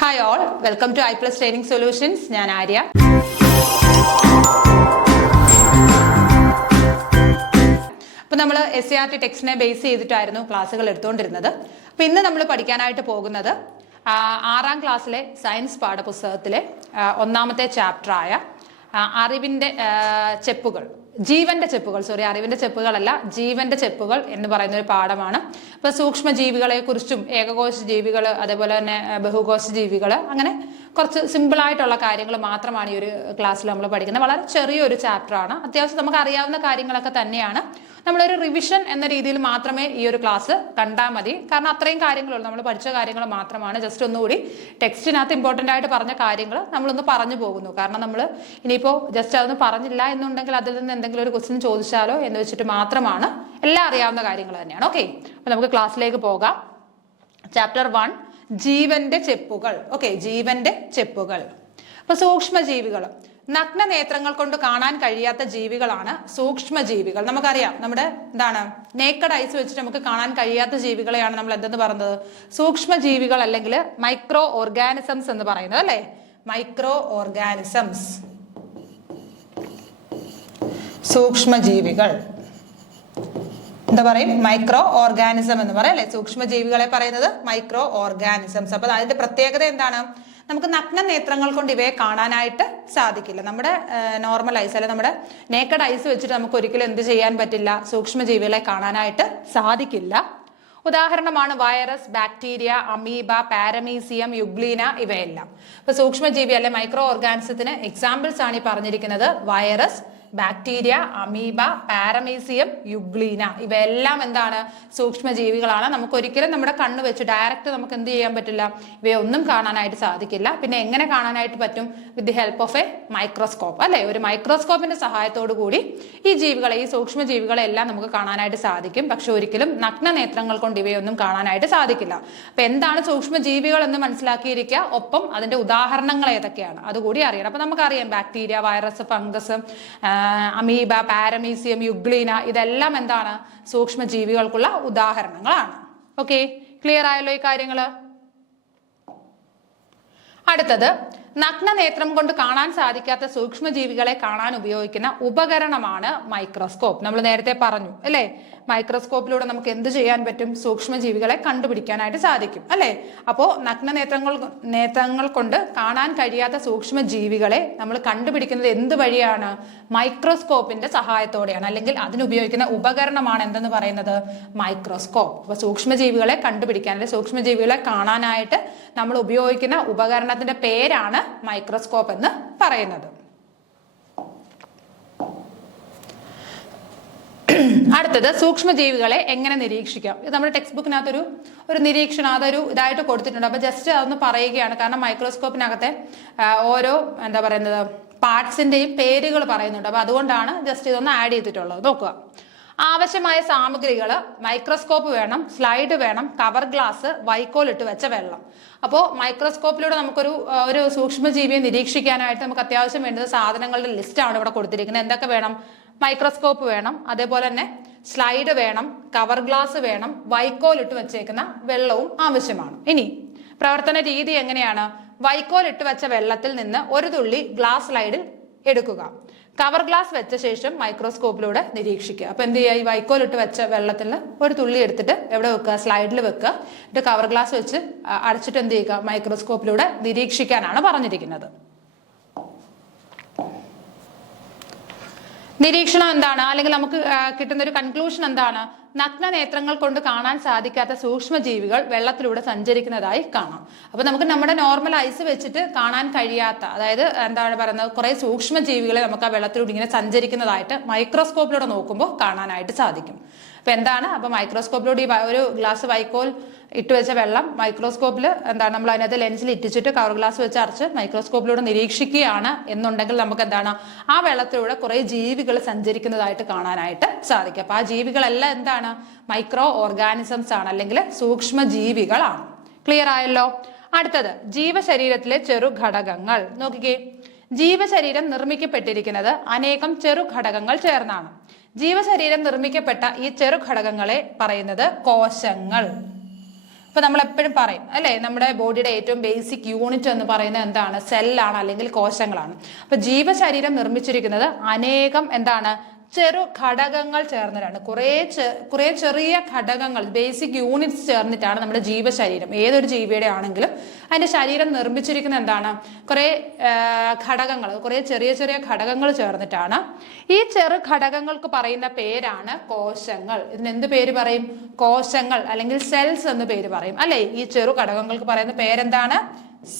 Hi all, welcome to I Plus Training Solutions. ഞാൻ ആര്യ. അപ്പോൾ നമ്മൾ SCERT ടെക്സ്റ്റിനെ ബേസ് ചെയ്തിട്ടായിരുന്നു ക്ലാസ്സുകൾ എടുത്തുകൊണ്ടിരുന്നത്. അപ്പോൾ ഇന്ന് നമ്മൾ പഠിക്കാനായിട്ട് പോകുന്നത് 6ാം ക്ലാസ്സിലെ സയൻസ് പാഠപുസ്തകത്തിലെ ഒന്നാമത്തെ ചാപ്റ്ററായ അറിവിൻ്റെ ചെപ്പുകൾ, ജീവന്റെ ചെപ്പുകൾ, അറിവിന്റെ ചെപ്പുകളല്ല, ജീവന്റെ ചെപ്പുകൾ എന്ന് പറയുന്ന ഒരു പാഠമാണ്. ഇപ്പൊ സൂക്ഷ്മ ജീവികളെ കുറിച്ചും ഏകകോശ ജീവികൾ, അതേപോലെ തന്നെ ബഹുകോശ ജീവികൾ, അങ്ങനെ കുറച്ച് സിമ്പിൾ ആയിട്ടുള്ള കാര്യങ്ങൾ മാത്രമാണ് ഈ ഒരു ക്ലാസ്സിൽ നമ്മൾ പഠിക്കുന്നത്. വളരെ ചെറിയൊരു ചാപ്റ്ററാണ്. അത്യാവശ്യം നമുക്ക് അറിയാവുന്ന കാര്യങ്ങളൊക്കെ തന്നെയാണ്. നമ്മളൊരു റിവിഷൻ എന്ന രീതിയിൽ മാത്രമേ ഈ ഒരു ക്ലാസ് കണ്ടാൽ മതി. കാരണം അത്രയും കാര്യങ്ങളുള്ളൂ, നമ്മൾ പഠിച്ച കാര്യങ്ങൾ മാത്രമാണ്. ജസ്റ്റ് ഒന്നുകൂടി ടെക്സ്റ്റിനകത്ത് ഇമ്പോർട്ടൻ്റ് ആയിട്ട് പറഞ്ഞ കാര്യങ്ങൾ നമ്മളൊന്ന് പറഞ്ഞു പോകുന്നു. കാരണം നമ്മൾ ഇനിയിപ്പോൾ ജസ്റ്റ് അതൊന്നും പറഞ്ഞില്ല എന്നുണ്ടെങ്കിൽ അതിൽ നിന്ന് എന്തെങ്കിലും ഒരു ക്വസ്റ്റ്യൻ ചോദിച്ചാലോ എന്ന് വെച്ചിട്ട് മാത്രമാണ്. എല്ലാം അറിയാവുന്ന കാര്യങ്ങൾ തന്നെയാണ്. ഓക്കെ, അപ്പോൾ നമുക്ക് ക്ലാസ്സിലേക്ക് പോകാം. ചാപ്റ്റർ 1, ജീവന്റെ ചെപ്പുകൾ. ഓക്കെ, ജീവന്റെ ചെപ്പുകൾ. അപ്പൊ സൂക്ഷ്മജീവികൾ, നഗ്ന നേത്രങ്ങൾ കൊണ്ട് കാണാൻ കഴിയാത്ത ജീവികളാണ് സൂക്ഷ്മജീവികൾ. നമുക്കറിയാം, നമ്മുടെ എന്താണ് നേക്കഡ് ഐസ് വെച്ചിട്ട് നമുക്ക് കാണാൻ കഴിയാത്ത ജീവികളെയാണ് നമ്മൾ എന്തെന്ന് പറയുന്നത്? സൂക്ഷ്മജീവികൾ അല്ലെങ്കിൽ മൈക്രോ ഓർഗാനിസംസ് എന്ന് പറയുന്നത്, അല്ലെ? മൈക്രോ ഓർഗാനിസംസ്, സൂക്ഷ്മജീവികൾ എന്താ പറയും? മൈക്രോ ഓർഗാനിസം എന്ന് പറയാം, അല്ലെ? സൂക്ഷ്മജീവികളെ പറയുന്നത് മൈക്രോ ഓർഗാനിസംസ്. അപ്പൊ അതിന്റെ പ്രത്യേകത എന്താണ്? നമുക്ക് നഗ്ന നേത്രങ്ങൾ കൊണ്ട് ഇവയെ കാണാനായിട്ട് സാധിക്കില്ല. നമ്മുടെ നോർമൽ ഐസ്, അല്ലെ നമ്മുടെ നേക്കഡ് ഐസ് വെച്ചിട്ട് നമുക്ക് ഒരിക്കലും എന്ത് ചെയ്യാൻ പറ്റില്ല? സൂക്ഷ്മജീവികളെ കാണാനായിട്ട് സാധിക്കില്ല. ഉദാഹരണമാണ് virus, bacteria, amoeba, paramecium, euglena, ഇവയെല്ലാം. ഇപ്പൊ സൂക്ഷ്മജീവി അല്ലെ മൈക്രോ ഓർഗാനിസത്തിന് എക്സാമ്പിൾസ് ആണ് ഈ പറഞ്ഞിരിക്കുന്നത്. Virus, bacteria, amoeba, paramecium, euglena, ഇവയെല്ലാം എന്താണ്? സൂക്ഷ്മജീവികളാണ്. നമുക്ക് ഒരിക്കലും നമ്മുടെ കണ്ണ് വെച്ച് ഡയറക്റ്റ് നമുക്ക് എന്ത് ചെയ്യാൻ പറ്റില്ല? ഇവയൊന്നും കാണാനായിട്ട് സാധിക്കില്ല. പിന്നെ എങ്ങനെ കാണാനായിട്ട് പറ്റും? With the help of A microscope, അല്ലെ? ഒരു മൈക്രോസ്കോപ്പിന്റെ സഹായത്തോടു കൂടി ഈ ജീവികളെ, ഈ സൂക്ഷ്മജീവികളെ എല്ലാം നമുക്ക് കാണാനായിട്ട് സാധിക്കും. പക്ഷെ ഒരിക്കലും നഗ്ന നേത്രങ്ങൾ കൊണ്ട് ഇവയൊന്നും കാണാനായിട്ട് സാധിക്കില്ല. അപ്പൊ എന്താണ് സൂക്ഷ്മജീവികൾ എന്ന് മനസ്സിലാക്കിയിരിക്കുക, ഒപ്പം അതിന്റെ ഉദാഹരണങ്ങൾ ഏതൊക്കെയാണ് അതുകൂടി അറിയണം. അപ്പൊ നമുക്കറിയാം, bacteria, virus, fungus, amoeba, paramecium, euglena, ഇതെല്ലാം എന്താണ്? സൂക്ഷ്മജീവികൾക്കുള്ള ഉദാഹരണങ്ങളാണ്. ഓക്കെ, ക്ലിയർ ആയല്ലോ ഈ കാര്യങ്ങള്? അടുത്തത്, നഗ്ന നേത്രം കൊണ്ട് കാണാൻ സാധിക്കാത്ത സൂക്ഷ്മജീവികളെ കാണാൻ ഉപയോഗിക്കുന്ന ഉപകരണമാണ് മൈക്രോസ്കോപ്പ്. നമ്മൾ നേരത്തെ പറഞ്ഞു, അല്ലെ? മൈക്രോസ്കോപ്പിലൂടെ നമുക്ക് എന്ത് ചെയ്യാൻ പറ്റും? സൂക്ഷ്മജീവികളെ കണ്ടുപിടിക്കാനായിട്ട് സാധിക്കും, അല്ലെ? അപ്പോ നഗ്ന നേത്രങ്ങൾ കൊണ്ട് കാണാൻ കഴിയാത്ത സൂക്ഷ്മജീവികളെ നമ്മൾ കണ്ടുപിടിക്കുന്നത് എന്ത് വഴിയാണ്? മൈക്രോസ്കോപ്പിന്റെ സഹായത്തോടെയാണ്. അല്ലെങ്കിൽ അതിനുപയോഗിക്കുന്ന ഉപകരണമാണ് എന്തെന്ന് പറയുന്നത്? മൈക്രോസ്കോപ്പ്. അപ്പൊ സൂക്ഷ്മജീവികളെ കണ്ടുപിടിക്കാൻ, അല്ലെങ്കിൽ സൂക്ഷ്മജീവികളെ കാണാനായിട്ട് നമ്മൾ ഉപയോഗിക്കുന്ന ഉപകരണത്തിന്റെ പേരാണ് മൈക്രോസ്കോപ്പ് എന്ന് പറയുന്നത്. അടുത്തത്, സൂക്ഷ്മജീവികളെ എങ്ങനെ നിരീക്ഷിക്കാം? ഇത് നമ്മുടെ ടെക്സ്റ്റ് ബുക്കിനകത്തൊരു നിരീക്ഷണം, അതൊരു ഇതായിട്ട് കൊടുത്തിട്ടുണ്ട്. അപ്പൊ ജസ്റ്റ് അതൊന്ന് പറയുകയാണ്. കാരണം മൈക്രോസ്കോപ്പിനകത്തെ ഓരോ എന്താ പറയുന്നത് പാർട്സിന്റെയും പേരുകൾ പറയുന്നുണ്ട്. അപ്പൊ അതുകൊണ്ടാണ് ജസ്റ്റ് ഇതൊന്ന് ആഡ് ചെയ്തിട്ടുള്ളത്. നോക്കുക. ആവശ്യമായ സാമഗ്രികൾ: മൈക്രോസ്കോപ്പ് വേണം, സ്ലൈഡ് വേണം, കവർ ഗ്ലാസ്, വൈക്കോൽ ഇട്ട് വെച്ച വെള്ളം. അപ്പോൾ മൈക്രോസ്കോപ്പിലൂടെ ഒരു സൂക്ഷ്മജീവിയെ നിരീക്ഷിക്കാനായിട്ട് നമുക്ക് അത്യാവശ്യം വേണ്ടത് സാധനങ്ങളുടെ ലിസ്റ്റാണ് ഇവിടെ കൊടുത്തിരിക്കുന്നത്. എന്തൊക്കെ വേണം? മൈക്രോസ്കോപ്പ് വേണം, അതേപോലെ തന്നെ സ്ലൈഡ് വേണം, കവർ ഗ്ലാസ് വേണം, വൈക്കോൽ ഇട്ട് വെച്ചേക്കുന്ന വെള്ളവും ആവശ്യമാണ്. ഇനി പ്രവർത്തന രീതി എങ്ങനെയാണ്? വൈക്കോൽ ഇട്ട് വെച്ച വെള്ളത്തിൽ നിന്ന് ഒരു തുള്ളി ഗ്ലാസ് സ്ലൈഡിൽ എടുക്കുക. കവർ ഗ്ലാസ് വെച്ച ശേഷം മൈക്രോസ്കോപ്പിലൂടെ നിരീക്ഷിക്കുക. അപ്പൊ എന്ത് ചെയ്യുക? ഈ വൈക്കോൽ ഇട്ട് വെച്ച വെള്ളത്തിൽ ഒരു തുള്ളി എടുത്തിട്ട് എവിടെ വെക്കുക? സ്ലൈഡിൽ വെക്കുക. എന്നിട്ട് കവർ ഗ്ലാസ് വെച്ച് അടച്ചിട്ട് എന്ത് ചെയ്യുക? മൈക്രോസ്കോപ്പിലൂടെ നിരീക്ഷിക്കാനാണ് പറഞ്ഞിരിക്കുന്നത്. നിരീക്ഷണം എന്താണ്? അല്ലെങ്കിൽ നമുക്ക് കിട്ടുന്ന ഒരു കൺക്ലൂഷൻ എന്താണ്? നഗ്ന നേത്രങ്ങൾ കൊണ്ട് കാണാൻ സാധിക്കാത്ത സൂക്ഷ്മജീവികൾ വെള്ളത്തിലൂടെ സഞ്ചരിക്കുന്നതായി കാണാം. അപ്പൊ നമുക്ക് നമ്മുടെ നോർമൽ ഐസ് വെച്ചിട്ട് കാണാൻ കഴിയാത്ത, അതായത് എന്താണ് പറയുന്നത്, കുറെ സൂക്ഷ്മജീവികളെ നമുക്ക് ആ വെള്ളത്തിലൂടെ ഇങ്ങനെ സഞ്ചരിക്കുന്നതായിട്ട് മൈക്രോസ്കോപ്പിലൂടെ നോക്കുമ്പോൾ കാണാനായിട്ട് സാധിക്കും. അപ്പൊ എന്താണ്? അപ്പൊ മൈക്രോസ്കോപ്പിലൂടെ ഈ ഒരു ഗ്ലാസ് വൈക്കോൽ ഇട്ട് വെച്ച വെള്ളം മൈക്രോസ്കോപ്പിൽ എന്താണ് നമ്മൾ അതിനകത്ത് ലെൻസിൽ ഇട്ടിച്ചിട്ട് കവർ ഗ്ലാസ് വെച്ച് അടച്ച് മൈക്രോസ്കോപ്പിലൂടെ നിരീക്ഷിക്കുകയാണ് എന്നുണ്ടെങ്കിൽ നമുക്ക് എന്താണ്? ആ വെള്ളത്തിലൂടെ കുറെ ജീവികൾ സഞ്ചരിക്കുന്നതായിട്ട് കാണാനായിട്ട് സാധിക്കും. അപ്പൊ ആ ജീവികളെല്ലാം എന്താണ്? മൈക്രോ ഓർഗാനിസംസ് ആണ്, അല്ലെങ്കിൽ സൂക്ഷ്മജീവികളാണ്. ക്ലിയർ ആയല്ലോ? അടുത്തത്, ജീവശരീരത്തിലെ ചെറുഘടകങ്ങൾ. നോക്കിക്കേ, ജീവശരീരം നിർമ്മിക്കപ്പെട്ടിരിക്കുന്നത് അനേകം ചെറുഘടകങ്ങൾ ചേർന്നാണ്. ജീവശരീരം നിർമ്മിക്കപ്പെട്ട ഈ ചെറുഘടകങ്ങളെ പറയുന്നത് കോശങ്ങൾ. അപ്പൊ നമ്മൾ എപ്പോഴും പറയും അല്ലെ, നമ്മുടെ ബോഡിയുടെ ഏറ്റവും ബേസിക് യൂണിറ്റ് എന്ന് പറയുന്നത് എന്താണ്? സെല്ലാണ് അല്ലെങ്കിൽ കോശങ്ങളാണ്. അപ്പൊ ജീവശരീരം നിർമ്മിച്ചിരിക്കുന്നത് അനേകം എന്താണ് ചെറു ഘടകങ്ങൾ ചേർന്നിട്ടാണ്. കുറെ ചെറിയ ഘടകങ്ങൾ, ബേസിക് യൂണിറ്റ്സ് ചേർന്നിട്ടാണ് നമ്മുടെ ജീവശരീരം. ഏതൊരു ജീവിയുടെ ആണെങ്കിലും അതിന്റെ ശരീരം നിർമ്മിച്ചിരിക്കുന്ന എന്താണ്? കുറെ ഘടകങ്ങൾ, കുറെ ചെറിയ ചെറിയ ഘടകങ്ങൾ ചേർന്നിട്ടാണ്. ഈ ചെറു ഘടകങ്ങൾക്ക് പറയുന്ന പേരാണ് കോശങ്ങൾ. ഇതിന് എന്ത് പേര് പറയും? കോശങ്ങൾ അല്ലെങ്കിൽ സെൽസ് എന്ന് പേര് പറയും അല്ലെ. ഈ ചെറു ഘടകങ്ങൾക്ക് പറയുന്ന പേരെന്താണ്?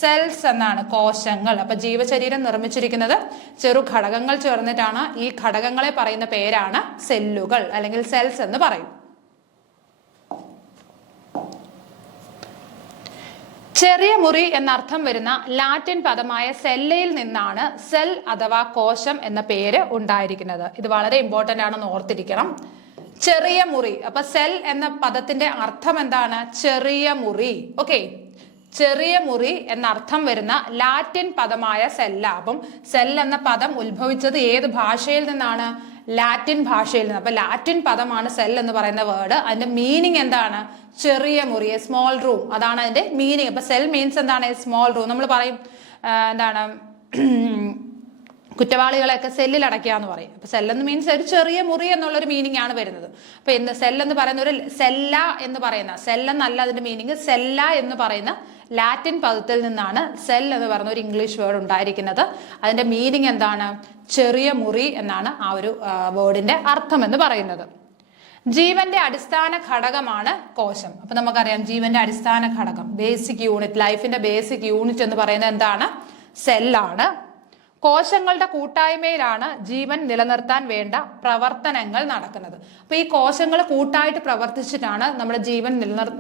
സെൽസ് എന്നാണ്, കോശങ്ങൾ. അപ്പൊ ജീവശരീരം നിർമ്മിച്ചിരിക്കുന്നത് ചെറു ഘടകങ്ങൾ ചേർന്നിട്ടാണ്. ഈ ഘടകങ്ങളെ പറയുന്ന പേരാണ് സെല്ലുകൾ അല്ലെങ്കിൽ സെൽസ് എന്ന് പറയും. ചെറിയ മുറി എന്നർത്ഥം വരുന്ന ലാറ്റിൻ പദമായ സെല്ലയിൽ നിന്നാണ് സെൽ അഥവാ കോശം എന്ന പേര് ഉണ്ടായിരിക്കുന്നത്. ഇത് വളരെ ഇമ്പോർട്ടന്റ് ആണെന്ന് ഓർത്തിരിക്കണം. ചെറിയ മുറി. അപ്പൊ സെൽ എന്ന പദത്തിന്റെ അർത്ഥം എന്താണ്? ചെറിയ മുറി. ഓക്കെ, ചെറിയ മുറി എന്നർത്ഥം വരുന്ന ലാറ്റിൻ പദമായ സെല്ല. അപ്പം സെൽ എന്ന പദം ഉത്ഭവിച്ചത് ഏത് ഭാഷയിൽ നിന്നാണ്? ലാറ്റിൻ ഭാഷയിൽ നിന്ന്. അപ്പൊ ലാറ്റിൻ പദമാണ് സെൽ എന്ന് പറയുന്ന വേർഡ്. അതിന്റെ മീനിങ് എന്താണ്? ചെറിയ മുറി, എ സ്മോൾ റൂം. അതാണ് അതിന്റെ മീനിങ്. അപ്പൊ സെൽ മീൻസ് എന്താണ്? A small room. നമ്മൾ പറയും എന്താണ്, കുറ്റവാളികളെയൊക്കെ സെല്ലിൽ അടയ്ക്കുക എന്ന് പറയും. അപ്പൊ സെല്ലെന്ന് മീൻസ് ഒരു ചെറിയ മുറി എന്നുള്ളൊരു മീനിങ് ആണ് വരുന്നത്. അപ്പൊ ഇന്ന് സെല്ലെന്ന് പറയുന്ന ഒരു സെല്ല എന്ന് പറയുന്ന, സെല്ലെന്നല്ല അതിന്റെ മീനിങ്, സെല്ല എന്ന് പറയുന്ന ലാറ്റിൻ പദത്തിൽ നിന്നാണ് സെൽ എന്ന് പറയുന്ന ഒരു ഇംഗ്ലീഷ് വേർഡ് ഉണ്ടായിരിക്കുന്നത്. അതിന്റെ മീനിങ് എന്താണ്? ചെറിയ മുറി എന്നാണ് ആ ഒരു വേർഡിന്റെ അർത്ഥം എന്ന് പറയുന്നത്. ജീവന്റെ അടിസ്ഥാന ഘടകമാണ് കോശം. അപ്പൊ നമുക്കറിയാം ജീവന്റെ അടിസ്ഥാന ഘടകം, ബേസിക് യൂണിറ്റ്, ലൈഫിന്റെ ബേസിക് യൂണിറ്റ് എന്ന് പറയുന്നത് എന്താണ്? സെല്ലാണ്. കോശങ്ങളുടെ കൂട്ടായ്മയിലാണ് ജീവൻ നിലനിർത്താൻ വേണ്ട പ്രവർത്തനങ്ങൾ നടക്കുന്നത്. അപ്പൊ ഈ കോശങ്ങൾ കൂട്ടായിട്ട് പ്രവർത്തിച്ചിട്ടാണ് നമ്മുടെ ജീവൻ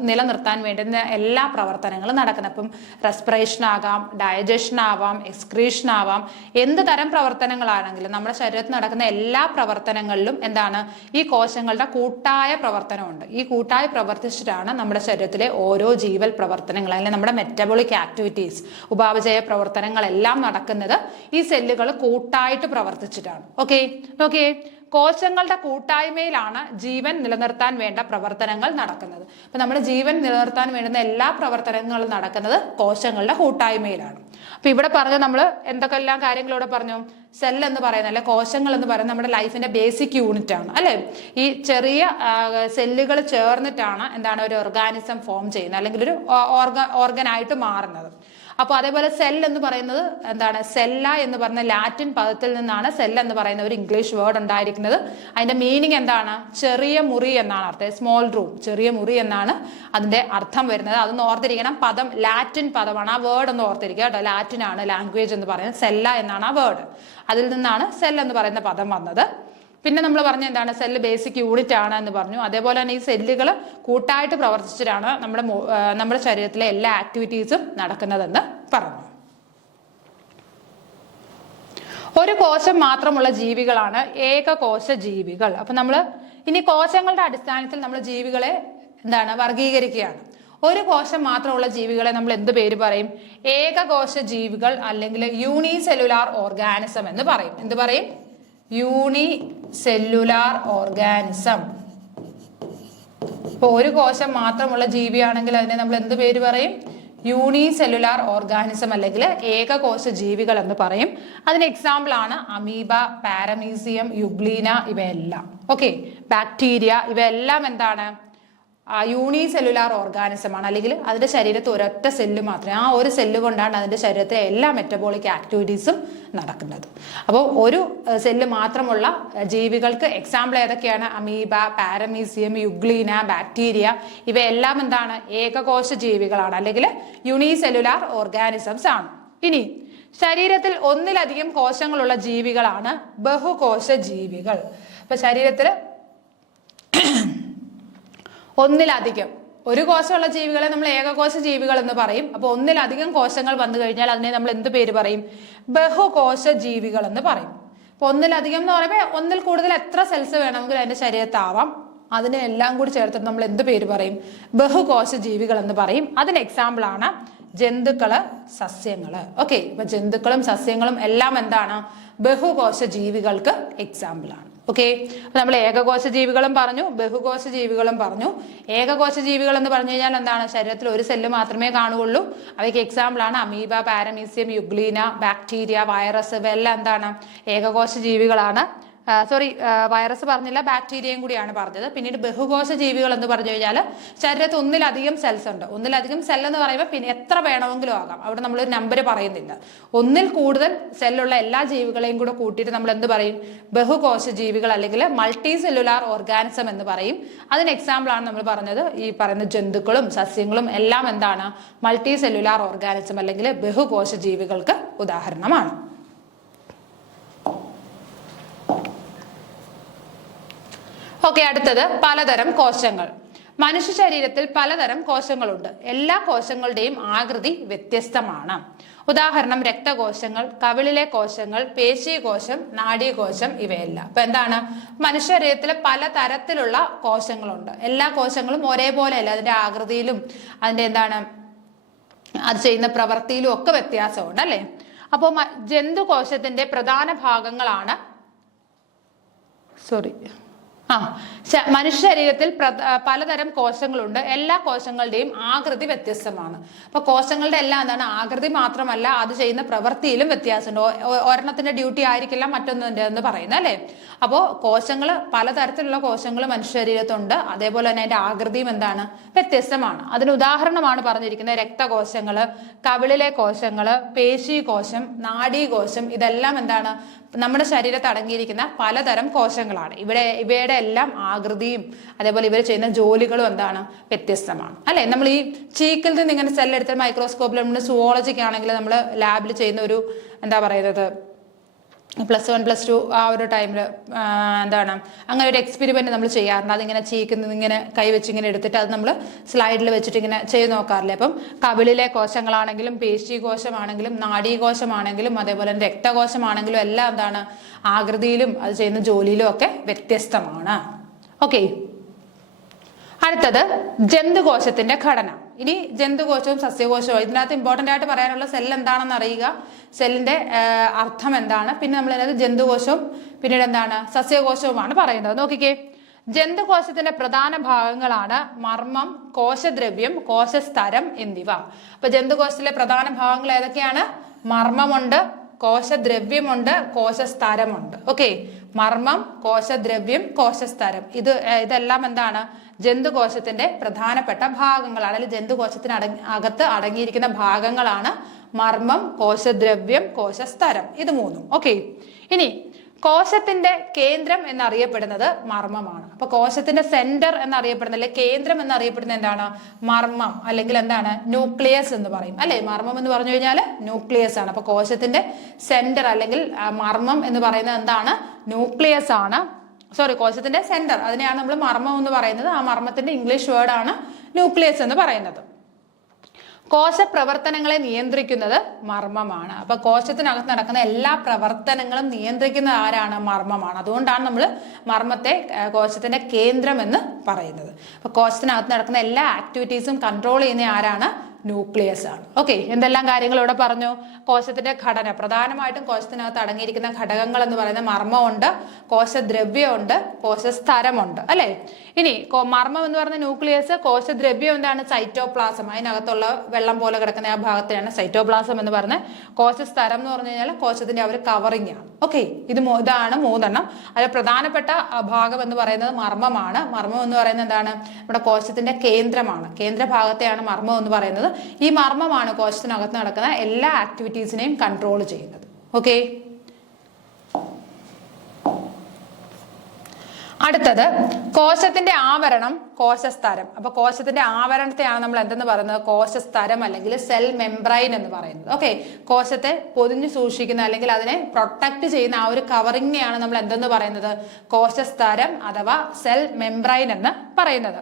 നിലനിർത്താൻ വേണ്ടുന്ന എല്ലാ പ്രവർത്തനങ്ങളും നടക്കുന്നത്. അപ്പം റെസ്പിറേഷൻ ആകാം, ഡൈജഷൻ ആവാം, എക്സ്ക്രീഷൻ ആവാം, എന്ത് തരം പ്രവർത്തനങ്ങളാണെങ്കിലും നമ്മുടെ ശരീരത്തിൽ നടക്കുന്ന എല്ലാ പ്രവർത്തനങ്ങളിലും എന്താണ്? ഈ കോശങ്ങളുടെ കൂട്ടായ പ്രവർത്തനമുണ്ട്. ഈ കൂട്ടായി പ്രവർത്തിച്ചിട്ടാണ് നമ്മുടെ ശരീരത്തിലെ ഓരോ ജീവൽ പ്രവർത്തനങ്ങൾ അല്ലെങ്കിൽ നമ്മുടെ മെറ്റബോളിക് ആക്ടിവിറ്റീസ്, ഉപാപചയ പ്രവർത്തനങ്ങളെല്ലാം നടക്കുന്നത് ഈ സെല്ലുകൾ കൂട്ടായിട്ട് പ്രവർത്തിച്ചിട്ടാണ്. ഓക്കെ, നോക്കിയേ, കോശങ്ങളുടെ കൂട്ടായ്മയിലാണ് ജീവൻ നിലനിർത്താൻ വേണ്ട പ്രവർത്തനങ്ങൾ നടക്കുന്നത്. അപ്പൊ നമ്മുടെ ജീവൻ നിലനിർത്താൻ വേണ്ടുന്ന എല്ലാ പ്രവർത്തനങ്ങളും നടക്കുന്നത് കോശങ്ങളുടെ കൂട്ടായ്മയിലാണ്. അപ്പൊ ഇവിടെ പറഞ്ഞു നമ്മൾ എന്തൊക്കെല്ലാം കാര്യങ്ങളിവിടെ പറഞ്ഞു? സെൽ എന്ന് പറയുന്നത് അല്ലെ കോശങ്ങൾ എന്ന് പറയുന്നത് നമ്മുടെ ലൈഫിന്റെ ബേസിക് യൂണിറ്റ് ആണ് അല്ലെ. ഈ ചെറിയ സെല്ലുകൾ ചേർന്നിട്ടാണ് എന്താണ് ഒരു ഓർഗാനിസം ഫോം ചെയ്യുന്നത് അല്ലെങ്കിൽ ഒരു ഓർഗനായിട്ട് മാറുന്നത്. അപ്പൊ അതേപോലെ സെൽ എന്ന് പറയുന്നത് എന്താണ്? സെല്ല എന്ന് പറയുന്ന ലാറ്റിൻ പദത്തിൽ നിന്നാണ് സെൽ എന്ന് പറയുന്ന ഒരു ഇംഗ്ലീഷ് വേർഡ് ഉണ്ടായിരിക്കുന്നത്. അതിന്റെ മീനിങ് എന്താണ്? ചെറിയ മുറി എന്നാണ് അർത്ഥം. സ്മോൾ റൂം, ചെറിയ മുറി എന്നാണ് അതിന്റെ അർത്ഥം വരുന്നത്. അതൊന്ന് ഓർത്തിരിക്കണം. പദം ലാറ്റിൻ പദമാണ്. ആ വേർഡ് ഒന്ന് ഓർത്തിരിക്കുക കേട്ടോ. ലാറ്റിൻ ആണ് ലാംഗ്വേജ് എന്ന് പറയുന്നത്. സെല്ല എന്നാണ് ആ വേർഡ്. അതിൽ നിന്നാണ് സെൽ എന്ന് പറയുന്ന പദം വന്നത്. പിന്നെ നമ്മൾ പറഞ്ഞ എന്താണ്? സെല്ല് ബേസിക് യൂണിറ്റ് ആണ് എന്ന് പറഞ്ഞു. അതേപോലെ തന്നെ ഈ സെല്ലുകൾ കൂട്ടായിട്ട് പ്രവർത്തിച്ചിട്ടാണ് നമ്മുടെ ശരീരത്തിലെ എല്ലാ ആക്ടിവിറ്റീസും നടക്കുന്നതെന്ന് പറഞ്ഞു. ഒരു കോശം മാത്രമുള്ള ജീവികളാണ് ഏകകോശ ജീവികൾ. അപ്പൊ നമ്മൾ ഇനി കോശങ്ങളുടെ അടിസ്ഥാനത്തിൽ നമ്മൾ ജീവികളെ എന്താണ് വർഗീകരിക്കുകയാണ്. ഒരു കോശം മാത്രമുള്ള ജീവികളെ നമ്മൾ എന്ത് പേര് പറയും? ഏകകോശ ജീവികൾ അല്ലെങ്കിൽ യൂണിസെല്ലുലാർ ഓർഗാനിസം എന്ന് പറയും. എന്ത് പറയും? Unicellular organism. ഇപ്പൊ ഒരു കോശം മാത്രമുള്ള ജീവിയാണെങ്കിൽ അതിനെ നമ്മൾ എന്ത് പേര് പറയും? യൂണിസെല്ലുലാർ ഓർഗാനിസം അല്ലെങ്കിൽ ഏകകോശ ജീവികൾ എന്ന് പറയും. അതിന് എക്സാമ്പിൾ ആണ് അമീബ, പാരമീസിയം, യുഗ്ലീന ഇവയെല്ലാം. ഓക്കെ, ബാക്ടീരിയ ഇവയെല്ലാം എന്താണ്? യൂണിസെല്ലുലാർ ഓർഗാനിസം ആണ്. അല്ലെങ്കിൽ അതിന്റെ ശരീരത്തിൽ ഒരൊറ്റ സെല്ല് മാത്രമേ, ആ ഒരു സെല്ല് കൊണ്ടാണ് അതിന്റെ ശരീരത്തിലെ എല്ലാ മെറ്റബോളിക് ആക്ടിവിറ്റീസും നടക്കുന്നത്. അപ്പോൾ ഒരു സെല്ല് മാത്രമുള്ള ജീവികൾക്ക് എക്സാമ്പിൾ ഏതൊക്കെയാണ്? അമീബ, പാരമീസിയം, യുഗ്ലീന, ബാക്ടീരിയ ഇവയെല്ലാം എന്താണ്? ഏകകോശ ജീവികളാണ് അല്ലെങ്കിൽ യൂണിസെല്ലുലാർ ഓർഗാനിസംസ് ആണ്. ഇനി ശരീരത്തിൽ ഒന്നിലധികം കോശങ്ങളുള്ള ജീവികളാണ് ബഹുകോശ ജീവികൾ. അപ്പൊ ശരീരത്തിൽ ഒന്നിലധികം, ഒരു കോശമുള്ള ജീവികളെ നമ്മൾ ഏകകോശ ജീവികൾ എന്ന് പറയും. അപ്പൊ ഒന്നിലധികം കോശങ്ങൾ വന്നു കഴിഞ്ഞാൽ അതിനെ നമ്മൾ എന്ത് പേര് പറയും? ബഹുകോശ ജീവികൾ എന്ന് പറയും. അപ്പൊ ഒന്നിലധികം എന്ന് പറയുമ്പോൾ ഒന്നിൽ കൂടുതൽ എത്ര സെൽസ് വേണമെങ്കിൽ അതിന്റെ ശരീരത്താവാം. അതിനെല്ലാം കൂടി ചേർത്തിട്ട് നമ്മൾ എന്ത് പേര് പറയും? ബഹുകോശ ജീവികൾ എന്ന് പറയും. അതിന് എക്സാമ്പിൾ ആണ് ജന്തുക്കള്, സസ്യങ്ങള്. ഓക്കെ, ഇപ്പൊ ജന്തുക്കളും സസ്യങ്ങളും എല്ലാം എന്താണ്? ബഹുകോശ ജീവികൾക്ക് എക്സാമ്പിൾ ആണ്. ഓക്കെ, നമ്മൾ ഏകകോശ ജീവികളും പറഞ്ഞു, ബഹുകോശ ജീവികളും പറഞ്ഞു. ഏകകോശ ജീവികൾ എന്ന് പറഞ്ഞു കഴിഞ്ഞാൽ എന്താണ്? ശരീരത്തിൽ ഒരു സെല്ല് മാത്രമേ കാണുകയുള്ളൂ. അവയ്ക്ക് എക്സാമ്പിൾ ആണ് amoeba, paramecium, euglena, bacteria, virus. ഇവയെല്ലാം എന്താണ്? ഏകകോശ ജീവികളാണ്. വൈറസ് പറഞ്ഞില്ല, ബാക്ടീരിയയും കൂടിയാണ് പറഞ്ഞത്. പിന്നീട് ബഹുകോശ ജീവികൾ എന്ന് പറഞ്ഞു കഴിഞ്ഞാൽ ശരീരത്തിൽ ഒന്നിലധികം സെൽസ് ഉണ്ട്. ഒന്നിലധികം സെൽ എന്ന് പറയുമ്പോൾ പിന്നെ എത്ര വേണമെങ്കിലും ആകാം, അവിടെ നമ്മളൊരു നമ്പർ പറയുന്നില്ല. ഒന്നിൽ കൂടുതൽ സെല്ലുള്ള എല്ലാ ജീവികളെയും കൂടെ കൂട്ടിയിട്ട് നമ്മൾ എന്ത് പറയും? ബഹുകോശ ജീവികൾ അല്ലെങ്കിൽ മൾട്ടി സെല്ലുലാർ ഓർഗാനിസം എന്ന് പറയും. അതിന് എക്സാമ്പിൾ ആണ് നമ്മൾ പറഞ്ഞത് ഈ പറയുന്ന ജന്തുക്കളും സസ്യങ്ങളും എല്ലാം എന്താണ്? മൾട്ടി സെല്ലുലാർ ഓർഗാനിസം അല്ലെങ്കിൽ ബഹുകോശ ജീവികൾക്ക് ഉദാഹരണമാണ്. ഓക്കെ, അടുത്തത് പലതരം കോശങ്ങൾ. മനുഷ്യ ശരീരത്തിൽ പലതരം കോശങ്ങളുണ്ട്. എല്ലാ കോശങ്ങളുടെയും ആകൃതി വ്യത്യസ്തമാണ്. ഉദാഹരണം രക്തകോശങ്ങൾ, കവിളിലെ കോശങ്ങൾ, പേശീകോശം, നാഡീകോശം ഇവയെല്ലാം. അപ്പൊ എന്താണ്? മനുഷ്യ ശരീരത്തിലെ പലതരത്തിലുള്ള കോശങ്ങളുണ്ട്. എല്ലാ കോശങ്ങളും ഒരേപോലെ അല്ല, അതിന്റെ ആകൃതിയിലും അതിന്റെ എന്താണ് അത് ചെയ്യുന്ന പ്രവൃത്തിയിലും ഒക്കെ വ്യത്യാസമുണ്ട് അല്ലെ. അപ്പോൾ ജന്തുകോശത്തിന്റെ പ്രധാന ഭാഗങ്ങളാണ് മനുഷ്യ ശരീരത്തിൽ പലതരം കോശങ്ങളുണ്ട്. എല്ലാ കോശങ്ങളുടെയും ആകൃതി വ്യത്യസ്തമാണ്. അപ്പൊ കോശങ്ങളുടെ എല്ലാം എന്താണ്? ആകൃതി മാത്രമല്ല, അത് ചെയ്യുന്ന പ്രവൃത്തിയിലും വ്യത്യാസമുണ്ട്. ഒരെണ്ണത്തിന്റെ ഡ്യൂട്ടി ആയിരിക്കില്ല മറ്റൊന്നിന്റെ എന്ന് പറയുന്നത് അല്ലെ. അപ്പോൾ കോശങ്ങൾ, പലതരത്തിലുള്ള കോശങ്ങൾ മനുഷ്യ ശരീരത്തുണ്ട്. അതേപോലെ തന്നെ അതിന്റെ ആകൃതിയും എന്താണ്? വ്യത്യസ്തമാണ്. അതിന് ഉദാഹരണമാണ് പറഞ്ഞിരിക്കുന്നത് രക്തകോശങ്ങള്, കവിളിലെ കോശങ്ങള്, പേശീകോശം, നാഡീകോശം. ഇതെല്ലാം എന്താണ്? നമ്മുടെ ശരീരത്തിൽ അടങ്ങിയിരിക്കുന്ന പലതരം കോശങ്ങളാണ്. ഇവയുടെ എല്ലാം ആകൃതിയും അതേപോലെ ഇവർ ചെയ്യുന്ന ജോലികളും എന്താണ്? വ്യത്യസ്തമാണ് അല്ലെ. നമ്മൾ ഈ ചീക്കിൽ നിന്ന് ഇങ്ങനെ സെല്ലെടുത്ത് മൈക്രോസ്കോപ്പിൽ നമ്മൾ സുവോളജിക്ക് ആണെങ്കിൽ നമ്മൾ ലാബിൽ ചെയ്യുന്ന ഒരു എന്താ പറയുന്നത് +1 +2 ആ ഒരു ടൈമിൽ എന്താണ് അങ്ങനെ ഒരു എക്സ്പെരിമെന്റ് നമ്മൾ ചെയ്യാറുണ്ട്. അതിങ്ങനെ ചീക്കുന്നത് ഇങ്ങനെ കൈവച്ച് ഇങ്ങനെ എടുത്തിട്ട് അത് നമ്മൾ സ്ലൈഡിൽ വെച്ചിട്ട് ഇങ്ങനെ ചെയ്ത് നോക്കാറില്ലേ. അപ്പം കവിളിലെ കോശങ്ങളാണെങ്കിലും പേശീകോശമാണെങ്കിലും നാഡീകോശമാണെങ്കിലും അതേപോലെ രക്തകോശമാണെങ്കിലും എല്ലാം എന്താണ്? ആകൃതിയിലും അത് ചെയ്യുന്ന ജോലിയിലും ഒക്കെ വ്യത്യസ്തമാണ്. ഓക്കെ, അടുത്തത് ജന്തുകോശത്തിന്റെ ഘടന. ഇനി ജന്തുകോശവും സസ്യകോശവും ഇതിനകത്ത് ഇമ്പോർട്ടന്റ് ആയിട്ട് പറയാനുള്ള സെൽ എന്താണെന്ന് അറിയുക, സെല്ലിന്റെ അർത്ഥം എന്താണ്, പിന്നെ നമ്മൾ അതിനകത്ത് ജന്തുകോശവും പിന്നീട് എന്താണ് സസ്യകോശവുമാണ് പറയുന്നത്. നോക്കിക്കേ, ജന്തുകോശത്തിന്റെ പ്രധാന ഭാഗങ്ങളാണ് മർമ്മം, കോശദ്രവ്യം, കോശസ്തരം എന്നിവ. അപ്പൊ ജന്തുകോശത്തിലെ പ്രധാന ഭാഗങ്ങൾ ഏതൊക്കെയാണ്? മർമ്മമുണ്ട്, കോശദ്രവ്യമുണ്ട്, കോശസ്തരമുണ്ട്. ഓക്കെ, മർമ്മം, കോശദ്രവ്യം, കോശസ്തരം ഇതെല്ലാം എന്താണ്? ജന്തുകോശത്തിന്റെ പ്രധാനപ്പെട്ട ഭാഗങ്ങളാണ്. അല്ലെങ്കിൽ ജന്തുകോശത്തിന് അകത്ത് അടങ്ങിയിരിക്കുന്ന ഭാഗങ്ങളാണ് മർമ്മം, കോശദ്രവ്യം, കോശസ്തരം. ഇത് മൂന്നും. ഓക്കെ, ഇനി കോശത്തിന്റെ കേന്ദ്രം എന്നറിയപ്പെടുന്നത് മർമ്മമാണ്. അപ്പൊ കോശത്തിന്റെ സെന്റർ എന്നറിയപ്പെടുന്ന അല്ലെ കേന്ദ്രം എന്നറിയപ്പെടുന്നത് എന്താണ്? മർമ്മം അല്ലെങ്കിൽ എന്താണ്? ന്യൂക്ലിയസ് എന്ന് പറയും അല്ലെ. മർമ്മം എന്ന് പറഞ്ഞു കഴിഞ്ഞാൽ ന്യൂക്ലിയസ് ആണ്. അപ്പൊ കോശത്തിന്റെ സെന്റർ അല്ലെങ്കിൽ മർമ്മം എന്ന് പറയുന്നത് എന്താണ്? ന്യൂക്ലിയസ് ആണ്. കോശത്തിന്റെ സെന്റർ, അതിനെയാണ് നമ്മൾ മർമ്മം എന്ന് പറയുന്നത്. ആ മർമ്മത്തിന്റെ ഇംഗ്ലീഷ് വേർഡാണ് ന്യൂക്ലിയസ് എന്ന് പറയുന്നത്. കോശപ്രവർത്തനങ്ങളെ നിയന്ത്രിക്കുന്നത് മർമ്മമാണ്. അപ്പൊ കോശത്തിനകത്ത് നടക്കുന്ന എല്ലാ പ്രവർത്തനങ്ങളും നിയന്ത്രിക്കുന്നത് ആരാണ്? മർമ്മമാണ്. അതുകൊണ്ടാണ് നമ്മൾ മർമ്മത്തെ കോശത്തിന്റെ കേന്ദ്രം എന്ന് പറയുന്നത്. അപ്പൊ കോശത്തിനകത്ത് നടക്കുന്ന എല്ലാ ആക്ടിവിറ്റീസും കൺട്രോൾ ചെയ്യുന്ന ആരാണ്? ന്യൂക്ലിയസ് ആണ്. ഓക്കെ, എന്തെല്ലാം കാര്യങ്ങൾ ഇവിടെ പറഞ്ഞു? കോശത്തിന്റെ ഘടന, പ്രധാനമായിട്ടും കോശത്തിനകത്ത് അടങ്ങിയിരിക്കുന്ന ഘടകങ്ങൾ എന്ന് പറയുന്നത് മർമ്മമുണ്ട്, കോശദ്രവ്യമുണ്ട്, കോശസ്തരമുണ്ട് അല്ലെ. ഇനി മർമ്മം എന്ന് പറയുന്ന ന്യൂക്ലിയസ്, കോശദ്രവ്യം എന്താണ്? സൈറ്റോപ്ലാസം, അതിനകത്തുള്ള വെള്ളം പോലെ കിടക്കുന്ന ആ ഭാഗത്തെയാണ് സൈറ്റോപ്ലാസം എന്ന് പറഞ്ഞത്. കോശസ്തരം എന്ന് പറഞ്ഞു കഴിഞ്ഞാൽ കോശത്തിന്റെ ആ ഒരു കവറിങ് ആണ്. ഓക്കെ, ഇതാണ് മൂന്നെണ്ണം. അതിൽ പ്രധാനപ്പെട്ട ഭാഗം എന്ന് പറയുന്നത് മർമ്മമാണ്. മർമ്മം എന്ന് പറയുന്നത് എന്താണ്? നമ്മുടെ കോശത്തിന്റെ കേന്ദ്രമാണ്. കേന്ദ്രഭാഗത്തെയാണ് മർമ്മം എന്ന് പറയുന്നത്. ഈ മർമ്മമാണ് കോശത്തിനകത്ത് നടക്കുന്ന എല്ലാ ആക്ടിവിറ്റീസിനെയും കൺട്രോൾ ചെയ്യുന്നത്. ഓക്കെ, അടുത്തത് കോശത്തിന്റെ ആവരണം, കോശസ്തരം. അപ്പൊ കോശത്തിന്റെ ആവരണത്തെയാണ് നമ്മൾ എന്തെന്ന് പറയുന്നത്? കോശസ്തരം അല്ലെങ്കിൽ സെൽ മെംബ്രൈൻ എന്ന് പറയുന്നത്. ഓക്കെ, കോശത്തെ പൊതിഞ്ഞു സൂക്ഷിക്കുന്ന അല്ലെങ്കിൽ അതിനെ പ്രൊട്ടക്ട് ചെയ്യുന്ന ആ ഒരു കവറിങ്ങിനെയാണ് നമ്മൾ എന്തെന്ന് പറയുന്നത്? കോശസ്തരം അഥവാ സെൽ മെംബ്രൈൻ എന്ന് പറയുന്നത്.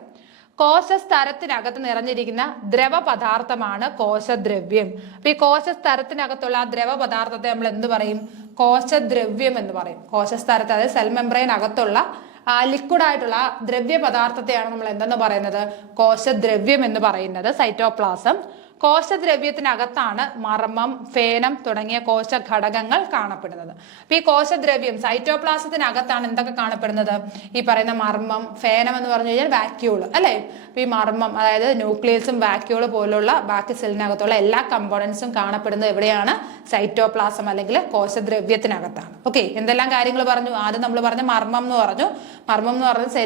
കോശസ്തരത്തിനകത്ത് നിറഞ്ഞിരിക്കുന്ന ദ്രവപദാർത്ഥമാണ് കോശദ്രവ്യം. അപ്പൊ ഈ കോശസ്തരത്തിനകത്തുള്ള ആ ദ്രവപദാർത്ഥത്തെ നമ്മൾ എന്ത് പറയും? കോശദ്രവ്യം എന്ന് പറയും. കോശസ്തരത്തെ, അതായത് സെൽ മെംബ്രെയിൻ അകത്തുള്ള ലിക്വിഡ് ആയിട്ടുള്ള ദ്രവ്യ പദാർത്ഥത്തെയാണ് നമ്മൾ എന്തെന്ന് പറയുന്നത്? കോശദ്രവ്യം എന്ന് പറയുന്നത്. സൈറ്റോപ്ലാസം. കോശദ്രവ്യത്തിനകത്താണ് മർമ്മം, ഫേനം തുടങ്ങിയ കോശ ഘടകങ്ങൾ കാണപ്പെടുന്നത്. അപ്പൊ ഈ കോശദ്രവ്യം സൈറ്റോപ്ലാസത്തിനകത്താണ് എന്തൊക്കെ കാണപ്പെടുന്നത്? ഈ പറയുന്ന മർമ്മം, ഫേനം എന്ന് പറഞ്ഞു കഴിഞ്ഞാൽ വാക്യൂള് അല്ലെ. അപ്പൊ ഈ മർമ്മം അതായത് ന്യൂക്ലിയസും വാക്യൂള് പോലുള്ള ബാക്കി സെല്ലിനകത്തുള്ള എല്ലാ കമ്പോണൻസും കാണപ്പെടുന്നത് എവിടെയാണ്? സൈറ്റോപ്ലാസം അല്ലെങ്കിൽ കോശദ്രവ്യത്തിനകത്താണ്. ഓക്കെ, എന്തെല്ലാം കാര്യങ്ങൾ പറഞ്ഞു? ആദ്യം നമ്മൾ പറഞ്ഞ മർമ്മം എന്ന് പറഞ്ഞു. മർമ്മം എന്ന് പറഞ്ഞത്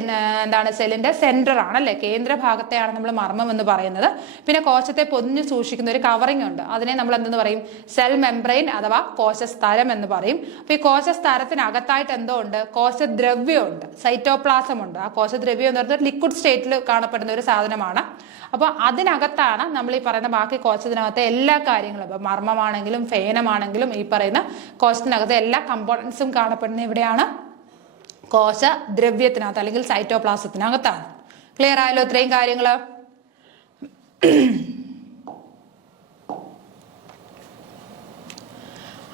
എന്താണ്? സെല്ലിന്റെ സെന്റർ ആണ് അല്ലെ, കേന്ദ്ര ഭാഗത്തെയാണ് നമ്മൾ മർമ്മം എന്ന് പറയുന്നത്. പിന്നെ കോശത്തെ പൊതിഞ്ഞു സൂക്ഷിക്കുന്ന ഒരു കവറിംഗ് ഉണ്ട്, അതിനെ നമ്മൾ എന്തെന്ന് പറയും? സെൽ മെംബ്രെയിൻ അഥവാ കോശസ്തരം എന്ന് പറയും. അപ്പൊ ഈ കോശസ്തരത്തിനകത്തായിട്ട് എന്തോ ഉണ്ട്? കോശദ്രവ്യം ഉണ്ട്, സൈറ്റോപ്ലാസം ഉണ്ട്. ആ കോശദ്രവ്യം എന്ന് പറയുന്നത് ലിക്വിഡ് സ്റ്റേറ്റിൽ കാണപ്പെടുന്ന ഒരു സാധനമാണ്. അപ്പൊ അതിനകത്താണ് നമ്മൾ ഈ പറയുന്ന ബാക്കി കോശത്തിനകത്തെ എല്ലാ കാര്യങ്ങളും, ഇപ്പൊ മർമ്മമാണെങ്കിലും ഫേനമാണെങ്കിലും ഈ പറയുന്ന കോശത്തിനകത്തെ എല്ലാ കമ്പോണൻസും കാണപ്പെടുന്നത് എവിടെയാണ്? കോശദ്രവ്യത്തിനകത്ത് അല്ലെങ്കിൽ സൈറ്റോപ്ലാസത്തിനകത്താണ്. ക്ലിയർ ആയല്ലോ ഇത്രയും കാര്യങ്ങൾ?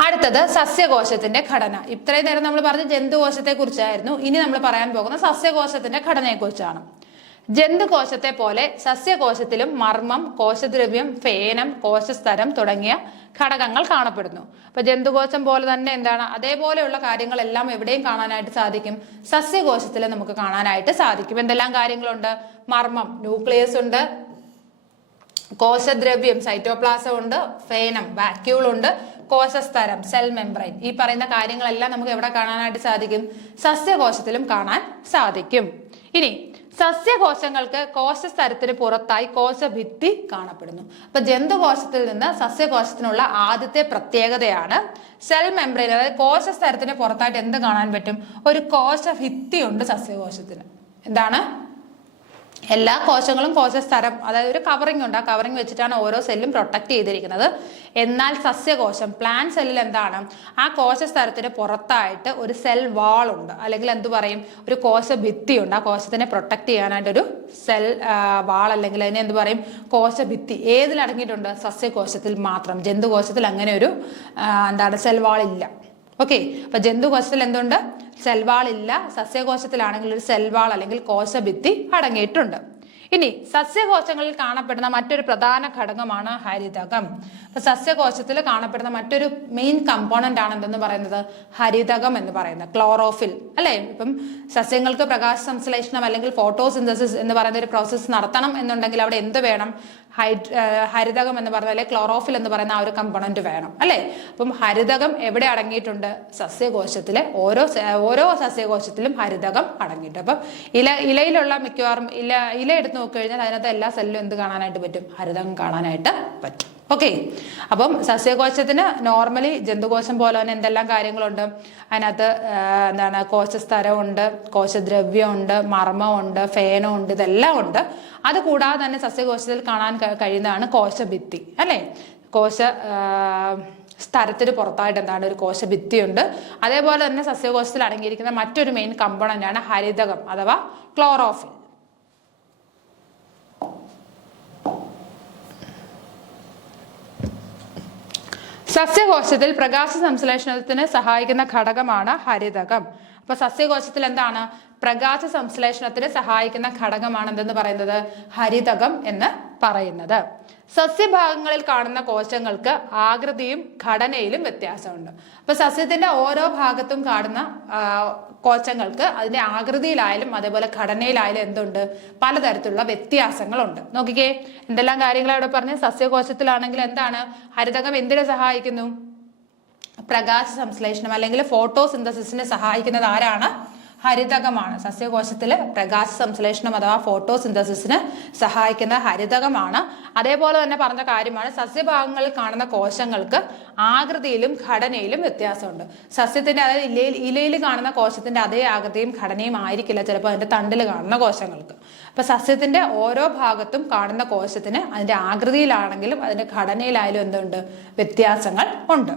അടുത്തത് സസ്യകോശത്തിന്റെ ഘടന. ഇത്രയും നേരം നമ്മൾ പറഞ്ഞ ജന്തുകോശത്തെ കുറിച്ചായിരുന്നു. ഇനി നമ്മൾ പറയാൻ പോകുന്ന സസ്യകോശത്തിന്റെ ഘടനയെ കുറിച്ചാണ്. ജന്തുകോശത്തെ പോലെ സസ്യകോശത്തിലും മർമ്മം, കോശദ്രവ്യം, ഫേനം, കോശസ്തരം തുടങ്ങിയ ഘടകങ്ങൾ കാണപ്പെടുന്നു. അപ്പൊ ജന്തുകോശം പോലെ തന്നെ എന്താണ്? അതേപോലെയുള്ള കാര്യങ്ങളെല്ലാം എവിടെയും കാണാനായിട്ട് സാധിക്കും? സസ്യകോശത്തിൽ നമുക്ക് കാണാനായിട്ട് സാധിക്കും. എന്തെല്ലാം കാര്യങ്ങളുണ്ട്? മർമ്മം, ന്യൂക്ലിയസ് ഉണ്ട്, കോശദ്രവ്യം സൈറ്റോപ്ലാസം ഉണ്ട്, ഫേനം വാക്യൂൾ ഉണ്ട്, കോശസ്തരം സെൽ മെംബ്രെയിൻ. ഈ പറയുന്ന കാര്യങ്ങളെല്ലാം നമുക്ക് എവിടെ കാണാനായിട്ട് സാധിക്കും? സസ്യകോശത്തിലും കാണാൻ സാധിക്കും. ഇനി സസ്യകോശങ്ങൾക്ക് കോശസ്തരത്തിന് പുറത്തായി കോശഭിത്തി കാണപ്പെടുന്നു. അപ്പൊ ജന്തുകോശത്തിൽ നിന്ന് സസ്യകോശത്തിനുള്ള ആദ്യത്തെ പ്രത്യേകതയാണ് സെൽ മെംബ്രെയിൻ. അതായത് കോശസ്തരത്തിന് പുറത്തായിട്ട് എന്ത് കാണാൻ പറ്റും? ഒരു കോശഭിത്തി ഉണ്ട് സസ്യകോശത്തിന്. എന്താണ്? എല്ലാ കോശങ്ങളും കോശസ്തരം അതായത് ഒരു കവറിംഗ് ഉണ്ട്, ആ കവറിംഗ് വെച്ചിട്ടാണ് ഓരോ സെല്ലും പ്രൊട്ടക്ട് ചെയ്തിരിക്കുന്നത്. എന്നാൽ സസ്യകോശം പ്ലാന്റ് സെല്ലിൽ എന്താണ്? ആ കോശസ്തരത്തിന് പുറത്തായിട്ട് ഒരു സെൽ വാൾ ഉണ്ട്, അല്ലെങ്കിൽ എന്തു പറയും? ഒരു കോശഭിത്തി ഉണ്ട്. ആ കോശത്തിനെ പ്രൊട്ടക്ട് ചെയ്യാനായിട്ടൊരു സെൽ വാൾ അല്ലെങ്കിൽ അതിനെ എന്ത് പറയും? കോശഭിത്തി. ഏതിലടങ്ങിയിട്ടുണ്ട്? സസ്യകോശത്തിൽ മാത്രം. ജന്തുകോശത്തിൽ അങ്ങനെ ഒരു സെൽ വാൾ ഇല്ല. ഓക്കെ, അപ്പൊ ജന്തുകോശത്തിൽ എന്തുണ്ട്? സെൽവാൾ ഇല്ല. സസ്യകോശത്തിലാണെങ്കിൽ ഒരു സെൽവാൾ അല്ലെങ്കിൽ കോശഭിത്തി അടങ്ങിയിട്ടുണ്ട്. ഇനി സസ്യകോശങ്ങളിൽ കാണപ്പെടുന്ന മറ്റൊരു പ്രധാന ഘടകമാണ് ഹരിതകം. അപ്പൊ സസ്യകോശത്തിൽ കാണപ്പെടുന്ന മറ്റൊരു മെയിൻ കമ്പോണന്റ് ആണ് എന്തെന്ന് പറയുന്നത്? ഹരിതകം എന്ന് പറയുന്നത്, ക്ലോറോഫിൽ അല്ലെ. ഇപ്പം സസ്യങ്ങൾക്ക് പ്രകാശ സംശ്ലേഷണം അല്ലെങ്കിൽ ഫോട്ടോസിന്തസിസ് എന്ന് പറയുന്ന ഒരു പ്രോസസ്സ് നടത്തണം എന്നുണ്ടെങ്കിൽ അവിടെ എന്ത് വേണം? ഹരിതകം എന്ന് പറഞ്ഞാൽ ക്ലോറോഫിൽ എന്ന് പറയുന്ന ആ ഒരു കമ്പോണന്റ് വേണം അല്ലെ. അപ്പം ഹരിതകം എവിടെ അടങ്ങിയിട്ടുണ്ട്? സസ്യകോശത്തിലെ ഓരോ സസ്യകോശത്തിലും ഹരിതകം അടങ്ങിയിട്ടുണ്ട്. അപ്പം ഇലയിലുള്ള മിക്കവാറും ഇല എടുത്ത് നോക്കിക്കഴിഞ്ഞാൽ അതിനകത്ത് എല്ലാ സെല്ലിലും എന്ത് കാണാനായിട്ട് പറ്റും? ഹരിതകം കാണാനായിട്ട് പറ്റും. ഓക്കെ, അപ്പം സസ്യകോശത്തിന് നോർമലി ജന്തുകോശം പോലെ തന്നെ എന്തെല്ലാം കാര്യങ്ങളുണ്ട്? അതിനകത്ത് കോശസ്തരമുണ്ട്, കോശദ്രവ്യമുണ്ട്, മർമ്മമുണ്ട്, ഫേനമുണ്ട്, ഇതെല്ലാം ഉണ്ട്. അത് കൂടാതെ തന്നെ സസ്യകോശത്തിൽ കാണാൻ കഴിയുന്നതാണ് കോശഭിത്തി അല്ലെ. സ്ഥലത്തിന് പുറത്തായിട്ട് ഒരു കോശഭിത്തിയുണ്ട്. അതേപോലെ തന്നെ സസ്യകോശത്തിൽ അടങ്ങിയിരിക്കുന്ന മറ്റൊരു മെയിൻ കമ്പോണന്റ് ആണ് ഹരിതകം അഥവാ ക്ലോറോഫിൽ. സസ്യകോശത്തിൽ പ്രകാശ സംശ്ലേഷണത്തിന് സഹായിക്കുന്ന ഘടകമാണ് ഹരിതകം. അപ്പൊ സസ്യകോശത്തിൽ എന്താണ്? പ്രകാശ സംശ്ലേഷണത്തിന് സഹായിക്കുന്ന ഘടകമാണ് എന്തെന്ന് പറയുന്നത്? ഹരിതകം എന്ന് പറയുന്നത്. സസ്യഭാഗങ്ങളിൽ കാണുന്ന കോശങ്ങൾക്ക് ആകൃതിയും ഘടനയിലും വ്യത്യാസമുണ്ട്. അപ്പൊ സസ്യത്തിന്റെ ഓരോ ഭാഗത്തും കാണുന്ന കോശങ്ങൾക്ക് അതിന്റെ ആകൃതിയിലായാലും അതേപോലെ ഘടനയിലായാലും എന്തുണ്ട്? പലതരത്തിലുള്ള വ്യത്യാസങ്ങളുണ്ട്. നോക്കിക്കേ, എന്തെല്ലാം കാര്യങ്ങൾ അവിടെ പറഞ്ഞ്? സസ്യകോശത്തിലാണെങ്കിൽ എന്താണ്? ഹരിതകം എന്തിനെ സഹായിക്കുന്നു? പ്രകാശ സംശ്ലേഷണം അല്ലെങ്കിൽ ഫോട്ടോസിന്തസിസിനെ സഹായിക്കുന്നത് ആരാണ്? ഹരിതകമാണ്. സസ്യകോശത്തില് പ്രകാശ സംശ്ലേഷണം അഥവാ ഫോട്ടോസിന്തസിസിന് സഹായിക്കുന്ന ഹരിതകമാണ്. അതേപോലെ തന്നെ പറഞ്ഞ കാര്യമാണ് സസ്യഭാഗങ്ങളിൽ കാണുന്ന കോശങ്ങൾക്ക് ആകൃതിയിലും ഘടനയിലും വ്യത്യാസമുണ്ട്. സസ്യത്തിന്റെ അതായത് ഇലയിൽ കാണുന്ന കോശത്തിന്റെ അതേ ആകൃതിയും ഘടനയും ആയിരിക്കില്ല ചിലപ്പോൾ അതിന്റെ തണ്ടിൽ കാണുന്ന കോശങ്ങൾക്ക്. അപ്പൊ സസ്യത്തിന്റെ ഓരോ ഭാഗത്തും കാണുന്ന കോശത്തിന് അതിന്റെ ആകൃതിയിലാണെങ്കിലും അതിന്റെ ഘടനയിലായാലും എന്തുണ്ട്? വ്യത്യാസങ്ങൾ ഉണ്ട്.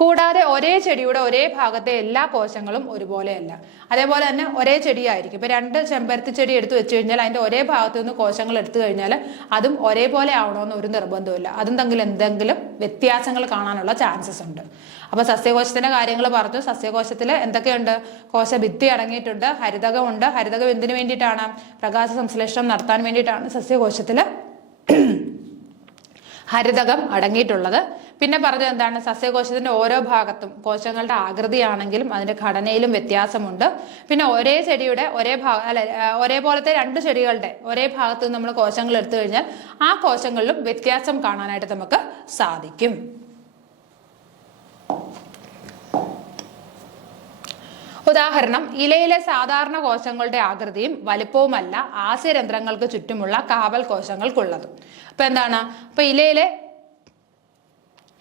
കൂടാതെ ഒരേ ചെടിയുടെ ഒരേ ഭാഗത്തെ എല്ലാ കോശങ്ങളും ഒരുപോലെയല്ല. അതേപോലെ തന്നെ ഒരേ ചെടിയായിരിക്കും. ഇപ്പൊ 2 ചെമ്പരത്തി ചെടി എടുത്തു വെച്ച് കഴിഞ്ഞാൽ അതിന്റെ ഒരേ ഭാഗത്തു നിന്ന് കോശങ്ങൾ എടുത്തു കഴിഞ്ഞാൽ അതും ഒരേപോലെ ആവണമെന്ന് ഒരു നിർബന്ധമില്ല. അതും തമ്മിൽ എന്തെങ്കിലും വ്യത്യാസങ്ങൾ കാണാനുള്ള ചാൻസസ് ഉണ്ട്. അപ്പൊ സസ്യകോശത്തിന്റെ കാര്യങ്ങൾ പറഞ്ഞു. സസ്യകോശത്തിൽ എന്തൊക്കെയുണ്ട്? കോശഭിത്തി അടങ്ങിയിട്ടുണ്ട്, ഹരിതകമുണ്ട്. ഹരിതകം എന്തിനു വേണ്ടിയിട്ടാണ്? പ്രകാശ സംശ്ലേഷണം നടത്താൻ വേണ്ടിയിട്ടാണ് സസ്യകോശത്തില് ഹരിതകം അടങ്ങിയിട്ടുള്ളത്. പിന്നെ പറഞ്ഞത് എന്താണ്, സസ്യകോശത്തിന്റെ ഓരോ ഭാഗത്തും കോശങ്ങളുടെ ആകൃതിയാണെങ്കിലും അതിന്റെ ഘടനയിലും വ്യത്യാസമുണ്ട്. പിന്നെ ഒരേ ചെടിയുടെ ഒരേപോലത്തെ രണ്ട് ചെടികളുടെ ഒരേ ഭാഗത്ത് നമ്മൾ കോശങ്ങൾ എടുത്തു കഴിഞ്ഞാൽ ആ കോശങ്ങളിലും വ്യത്യാസം കാണാനായിട്ട് നമുക്ക് സാധിക്കും. ഉദാഹരണം, ഇലയിലെ സാധാരണ കോശങ്ങളുടെ ആകൃതിയും വലിപ്പവുമല്ല ആസ്യരന്ധ്രങ്ങൾക്ക് ചുറ്റുമുള്ള കാവൽ കോശങ്ങൾക്കുള്ളത്. അപ്പൊ എന്താണ്, അപ്പൊ ഇലയിലെ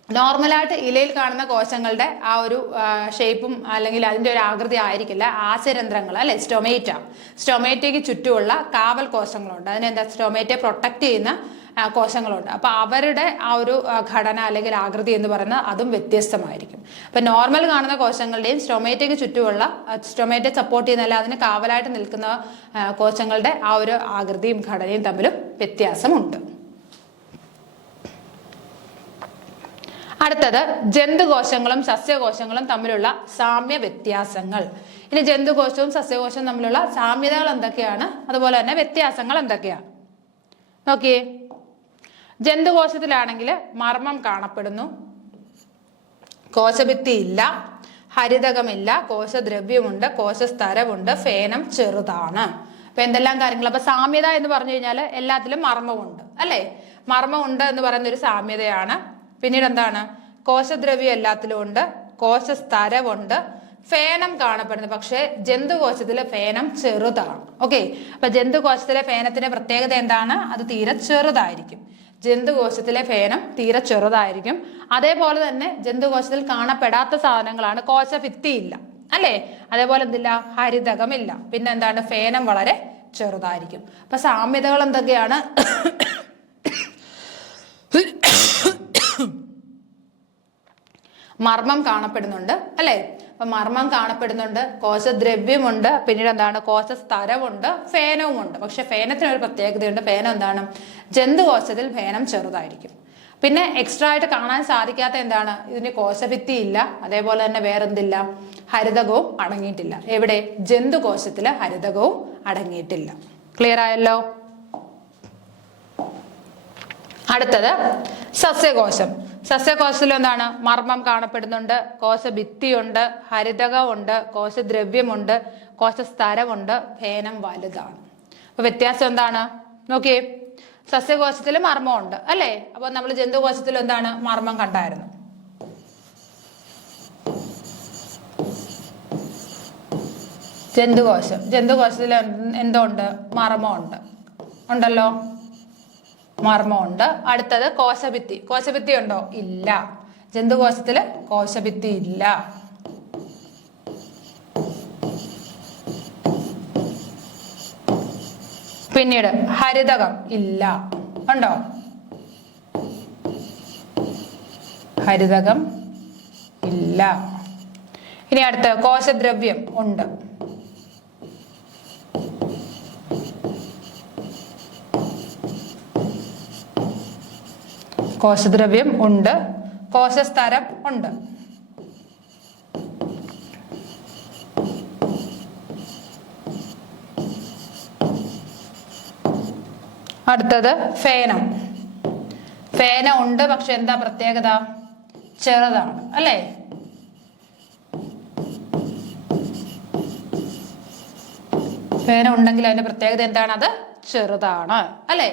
നോർമലായിട്ട് ഇലയിൽ കാണുന്ന കോശങ്ങളുടെ ആ ഒരു ഷേപ്പും അല്ലെങ്കിൽ അതിന്റെ ഒരു ആകൃതി ആയിരിക്കില്ല ആസ്യരന്ധ്രങ്ങൾ, അല്ലെ, സ്റ്റൊമേറ്റയ്ക്ക് ചുറ്റുമുള്ള കാവൽ കോശങ്ങളുണ്ട്. അതിനെന്താ, സ്റ്റൊമേറ്റയെ പ്രൊട്ടക്ട് ചെയ്യുന്ന കോശങ്ങളുണ്ട്. അപ്പൊ അവരുടെ ആ ഒരു ഘടന അല്ലെങ്കിൽ ആകൃതി എന്ന് പറയുന്നത് അതും വ്യത്യസ്തമായിരിക്കും. അപ്പൊ നോർമൽ കാണുന്ന കോശങ്ങളുടെയും സ്റ്റൊമേറ്റയ്ക്ക് ചുറ്റുമുള്ള സ്റ്റൊമേറ്റയെ സപ്പോർട്ട് ചെയ്യുന്ന അല്ല അതിന് കാവലായിട്ട് നിൽക്കുന്ന കോശങ്ങളുടെ ആ ഒരു ആകൃതിയും ഘടനയും തമ്മിലും വ്യത്യാസമുണ്ട്. അടുത്തത് ജന്തുകോശങ്ങളും സസ്യകോശങ്ങളും തമ്മിലുള്ള സാമ്യ വ്യത്യാസങ്ങൾ. ഇനി ജന്തുകോശവും സസ്യകോശവും തമ്മിലുള്ള സാമ്യതകൾ എന്തൊക്കെയാണ്, അതുപോലെ തന്നെ വ്യത്യാസങ്ങൾ എന്തൊക്കെയാണ് നോക്കിയേ. ജന്തുകോശത്തിലാണെങ്കിൽ മർമ്മം കാണപ്പെടുന്നു, കോശഭിത്തി ഇല്ല, ഹരിതകമില്ല, കോശദ്രവ്യമുണ്ട്, കോശസ്തരമുണ്ട്, ഫേനം ചെറുതാണ്. അപ്പൊ എന്തെല്ലാം കാര്യങ്ങൾ. അപ്പൊ സാമ്യത എന്ന് പറഞ്ഞു കഴിഞ്ഞാൽ എല്ലാത്തിലും മർമ്മമുണ്ട്, അല്ലെ, മർമ്മമുണ്ട് എന്ന് പറയുന്ന ഒരു സാമ്യതയാണ്. പിന്നീട് എന്താണ്, കോശദ്രവ്യം എല്ലാത്തിലും ഉണ്ട്, കോശസ്തരമുണ്ട്, ഫേനം കാണപ്പെടുന്നു. പക്ഷെ ജന്തുകോശത്തിലെ ഫേനം ചെറുതാണ്. ഓക്കെ, അപ്പൊ ജന്തുകോശത്തിലെ ഫേനത്തിന്റെ പ്രത്യേകത എന്താണ്, അത് തീരെ ചെറുതായിരിക്കും. ജന്തുകോശത്തിലെ ഫേനം തീരെ ചെറുതായിരിക്കും. അതേപോലെ തന്നെ ജന്തുകോശത്തിൽ കാണപ്പെടാത്ത സാധനങ്ങളാണ്, കോശഭിത്തി ഇല്ല, അല്ലെ, അതേപോലെ എന്തില്ല, ഹരിതകമില്ല, പിന്നെ എന്താണ്, ഫേനം വളരെ ചെറുതായിരിക്കും. അപ്പൊ സാമ്യതകൾ എന്തൊക്കെയാണ്, മർമ്മം കാണപ്പെടുന്നുണ്ട്, അല്ലെ, അപ്പൊ മർമ്മം കാണപ്പെടുന്നുണ്ട്, കോശദ്രവ്യമുണ്ട്, പിന്നീട് എന്താണ്, കോശസ്തരമുണ്ട്, ഫേനവുമുണ്ട്. പക്ഷെ ഫേനത്തിനൊരു പ്രത്യേകതയുണ്ട്. ഫേനം എന്താണ്, ജന്തുകോശത്തിൽ ഫേനം ചെറുതായിരിക്കും. പിന്നെ എക്സ്ട്രാ ആയിട്ട് കാണാൻ സാധിക്കാത്ത എന്താണ്, ഇതിന് കോശഭിത്തി ഇല്ല, അതേപോലെ തന്നെ വേറെന്തില്ല, ഹരിതകവും അടങ്ങിയിട്ടില്ല. എവിടെ, ജന്തുകോശത്തില് ഹരിതകവും അടങ്ങിയിട്ടില്ല. ക്ലിയർ ആയല്ലോ. അടുത്തത് സസ്യകോശം. സസ്യകോശത്തിൽ എന്താണ്, മർമ്മം കാണപ്പെടുന്നുണ്ട്, കോശഭിത്തിയുണ്ട്, ഹരിതകമുണ്ട്, കോശദ്രവ്യമുണ്ട്, കോശസ്തരമുണ്ട്, ഫേനം വലുതാണ്. അപ്പൊ വ്യത്യാസം എന്താണ് നോക്കിയേ. സസ്യകോശത്തിൽ മർമ്മമുണ്ട്, അല്ലെ, അപ്പൊ നമ്മൾ ജന്തുകോശത്തിൽ എന്താണ്, മർമ്മം കണ്ടായിരുന്നു. ജന്തുകോശത്തിൽ എന്തുണ്ട്, മർമ്മമുണ്ട്, ഉണ്ടല്ലോ, മർമ്മമുണ്ട്. അടുത്തത് കോശഭിത്തി. കോശഭിത്തി ഉണ്ടോ, ഇല്ല, ജന്തുകോശത്തില് കോശഭിത്തി ഇല്ല. പിന്നീട് ഹരിതകം ഇല്ല, ഉണ്ടോ, ഹരിതകം ഇല്ല. ഇനി അടുത്ത കോശദ്രവ്യം ഉണ്ട്. കോശദ്രവ്യം ഉണ്ട്, കോശസ്തരം ഉണ്ട്. അടുത്തത് ഫേനം. ഫേനം ഉണ്ട്, പക്ഷെ എന്താ പ്രത്യേകത, ചെറുതാണ്, അല്ലേ. ഫേനം ഉണ്ടെങ്കിൽ അതിന്റെ പ്രത്യേകത എന്താണ്, അത് ചെറുതാണ്, അല്ലേ.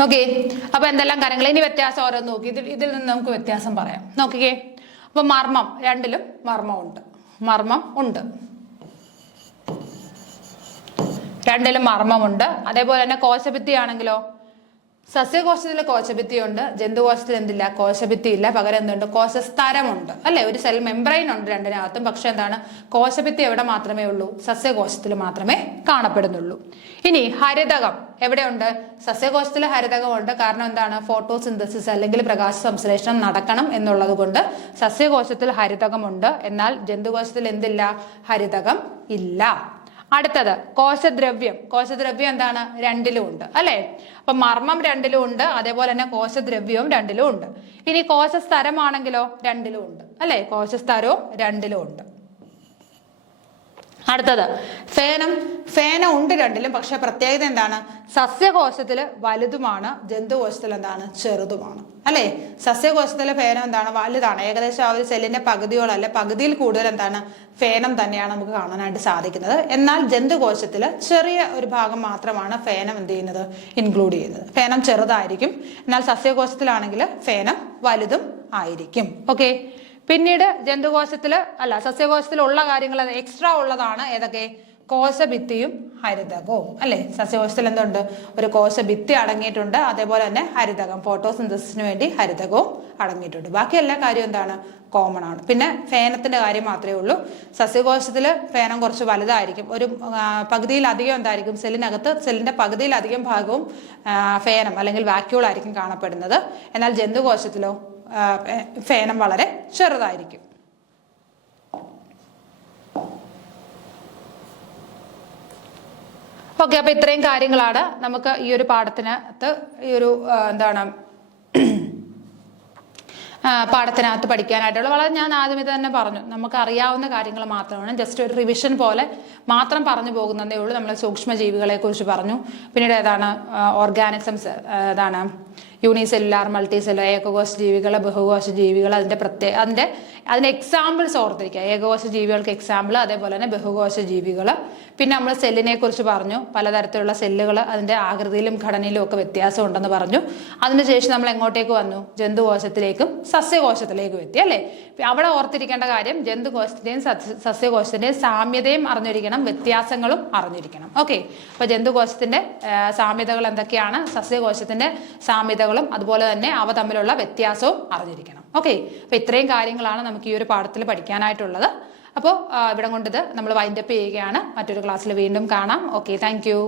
നോക്കി, അപ്പൊ എന്തെല്ലാം കാര്യങ്ങൾ. ഇനി വ്യത്യാസം ഓരോന്ന് നോക്കി, ഇതിൽ നിന്ന് നമുക്ക് വ്യത്യാസം പറയാം. നോക്കിക്കേ, അപ്പൊ മർമ്മം, രണ്ടിലും മർമ്മമുണ്ട്, മർമ്മം ഉണ്ട്, രണ്ടിലും മർമ്മമുണ്ട്. അതേപോലെ തന്നെ കോശഭിത്തി ആണെങ്കിലോ, സസ്യകോശത്തിൽ കോശഭിത്തിയുണ്ട്, ജന്തുകോശത്തിൽ എന്തില്ല, കോശഭിത്തി ഇല്ല, പകരം എന്തുണ്ട്, കോശസ്തരമുണ്ട്, അല്ലെ, ഒരു സെൽ മെംബ്രെയിൻ ഉണ്ട് രണ്ടിനകത്തും. പക്ഷെ എന്താണ്, കോശഭിത്തി എവിടെ മാത്രമേ ഉള്ളൂ, സസ്യകോശത്തിൽ മാത്രമേ കാണപ്പെടുന്നുള്ളൂ. ഇനി ഹരിതകം എവിടെയുണ്ട്, സസ്യകോശത്തിൽ ഹരിതകമുണ്ട്. കാരണം എന്താണ്, ഫോട്ടോസിന്തസിസ് അല്ലെങ്കിൽ പ്രകാശ സംശ്ലേഷണം നടക്കണം എന്നുള്ളത് കൊണ്ട് സസ്യകോശത്തിൽ ഹരിതകമുണ്ട്. എന്നാൽ ജന്തുകോശത്തിൽ എന്തില്ല, ഹരിതകം ഇല്ല. അടുത്തത് കോശദ്രവ്യം. കോശദ്രവ്യം എന്താണ്, രണ്ടിലും ഉണ്ട്, അല്ലെ. അപ്പൊ മർമ്മം രണ്ടിലും ഉണ്ട്, അതേപോലെ തന്നെ കോശദ്രവ്യവും രണ്ടിലും ഉണ്ട്. ഇനി കോശസ്തരമാണെങ്കിലോ, രണ്ടിലും ഉണ്ട്, അല്ലെ, കോശസ്തരവും രണ്ടിലും ഉണ്ട്. അടുത്തത് ഫേനം. ഫേനം ഉണ്ട് രണ്ടിലും, പക്ഷെ പ്രത്യേകത എന്താണ്? സസ്യകോശത്തിൽ വലുതുമാണ്, ജന്തുകോശത്തിൽ എന്താണ്? ചെറുതുമാണ്. അല്ലേ? സസ്യകോശത്തിലെ ഫേനം എന്താണ്? വലുതാണ്. ഏകദേശം ആ ഒരു സെല്ലിന്റെ പകുതിയോളം അല്ലെ പകുതിയിൽ കൂടുതൽ എന്താണ്? ഫേനം തന്നെയാണ് നമുക്ക് കാണാനായിട്ട് സാധിക്കുന്നത്. എന്നാൽ ജന്തുകോശത്തിൽ ചെറിയ ഒരു ഭാഗം മാത്രമാണ് ഫേനം എന്ത് ചെയ്യുന്നത്? ഇൻക്ലൂഡ് ചെയ്യുന്നത്. ഫേനം ചെറുതായിരിക്കും. എന്നാൽ സസ്യകോശത്തിലാണെങ്കിൽ ഫേനം വലുതും ആയിരിക്കും. ഓക്കെ. പിന്നീട് സസ്യകോശത്തിലുള്ള കാര്യങ്ങൾ എക്സ്ട്രാ ഉള്ളതാണ് ഏതൊക്കെ? കോശഭിത്തിയും ഹരിതകവും. അല്ലെ? സസ്യകോശത്തിൽ എന്തുണ്ട്? ഒരു കോശഭിത്തി അടങ്ങിയിട്ടുണ്ട്, അതേപോലെ തന്നെ ഹരിതകം, ഫോട്ടോസിന്തസിന് വേണ്ടി ഹരിതകവും അടങ്ങിയിട്ടുണ്ട്. ബാക്കി എല്ലാ കാര്യവും എന്താണ്? കോമൺ ആണ്. പിന്നെ ഫേനത്തിന്റെ കാര്യം മാത്രമേ ഉള്ളൂ. സസ്യകോശത്തിൽ ഫേനം കുറച്ച് വലുതായിരിക്കും. ഒരു പകുതിയിലധികം എന്തായിരിക്കും? സെല്ലിന്റെ പകുതിയിലധികം ഭാഗവും ഫേനം അല്ലെങ്കിൽ വാക്യൂൾ ആയിരിക്കും കാണപ്പെടുന്നത്. എന്നാൽ ജന്തുകോശത്തിലോ ഫേനം വളരെ ചെറുതായിരിക്കും. ഓക്കെ. അപ്പൊ ഇത്രയും കാര്യങ്ങളാണ് നമുക്ക് ഈ ഒരു പാഠത്തിനകത്ത് പാഠത്തിനകത്ത് പഠിക്കാനായിട്ടുള്ള. വളരെ ഞാൻ ആദ്യമേ തന്നെ പറഞ്ഞു, നമുക്ക് അറിയാവുന്ന കാര്യങ്ങൾ മാത്രമാണ്, ജസ്റ്റ് ഒരു റിവിഷൻ പോലെ മാത്രം പറഞ്ഞു പോകുന്നതേ ഉള്ളൂ. നമ്മൾ സൂക്ഷ്മജീവികളെ കുറിച്ച് പറഞ്ഞു. പിന്നീട് ഓർഗാനിസംസ്, യൂണിസെല്ലുലാർ, മൾട്ടി സെല്ലുലാർ, ഏകകോശ ജീവികൾ, ബഹുകോശ ജീവികൾ, അതിന്റെ എക്സാമ്പിൾസ് ഓർത്തിരിക്കുക. ഏകകോശ ജീവികൾക്ക് എക്സാമ്പിൾ, അതേപോലെ തന്നെ ബഹുകോശ ജീവികൾ. പിന്നെ നമ്മൾ സെല്ലിനെ കുറിച്ച് പറഞ്ഞു. പലതരത്തിലുള്ള സെല്ലുകൾ, അതിന്റെ ആകൃതിയിലും ഘടനയിലും ഒക്കെ വ്യത്യാസം ഉണ്ടെന്ന് പറഞ്ഞു. അതിനുശേഷം നമ്മൾ എങ്ങോട്ടേക്ക് വന്നു? ജന്തുകോശത്തിലേക്കും സസ്യകോശത്തിലേക്കും എത്തി. അല്ലേ? അവിടെ ഓർത്തിരിക്കേണ്ട കാര്യം, ജന്തുകോശത്തിന്റെയും സസ്യകോശത്തിന്റെയും സാമ്യതയും അറിഞ്ഞിരിക്കണം, വ്യത്യാസങ്ങളും അറിഞ്ഞിരിക്കണം. ഓക്കെ. അപ്പൊ ജന്തുകോശത്തിന്റെ സാമ്യതകൾ എന്തൊക്കെയാണ്, സസ്യകോശത്തിന്റെ സാമ്യതകളും അതുപോലെ തന്നെ അവ തമ്മിലുള്ള വ്യത്യാസവും അറിഞ്ഞിരിക്കണം. ഓക്കെ. അപ്പൊ ഇത്രയും കാര്യങ്ങളാണ് നമുക്ക് ഈ ഒരു പാഠത്തിൽ പഠിക്കാനായിട്ടുള്ളത്. അപ്പോൾ ഇവിടെ കൊണ്ടത് നമ്മൾ വൈൻഡപ്പ് ചെയ്യുകയാണ്. മറ്റൊരു ക്ലാസ്സിൽ വീണ്ടും കാണാം. Okay, thank you.